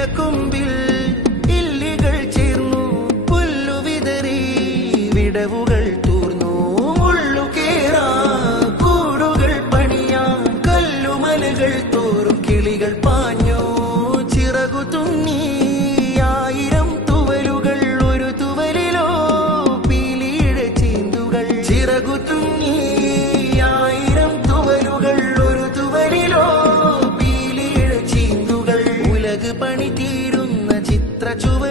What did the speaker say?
മുലക്കൊമ്പിൽ ഇല്ലികൾ ചേർന്നു പുല്ലുവിതറി വിടവുകൾ തൂർന്നു മുള്ളു കേറാ കൂടുകൾ പണിയാൻ കല്ലുമലകൾ തോറും കിളികൾ പാഞ്ഞു ചിറകു തുന്നി ആയിരം തുവലുകൾ ഒരു തുവലിലോ പീലിയുടെ ചീന്തുകൾ ചിറകു തുന്നി ആയിരം തുവലുകൾ ഒരു തുവലിലോ പീലിയുടെ ചീന്തുകൾ ഉലക് പണി തീരുന്ന ചിത്ര ചുവ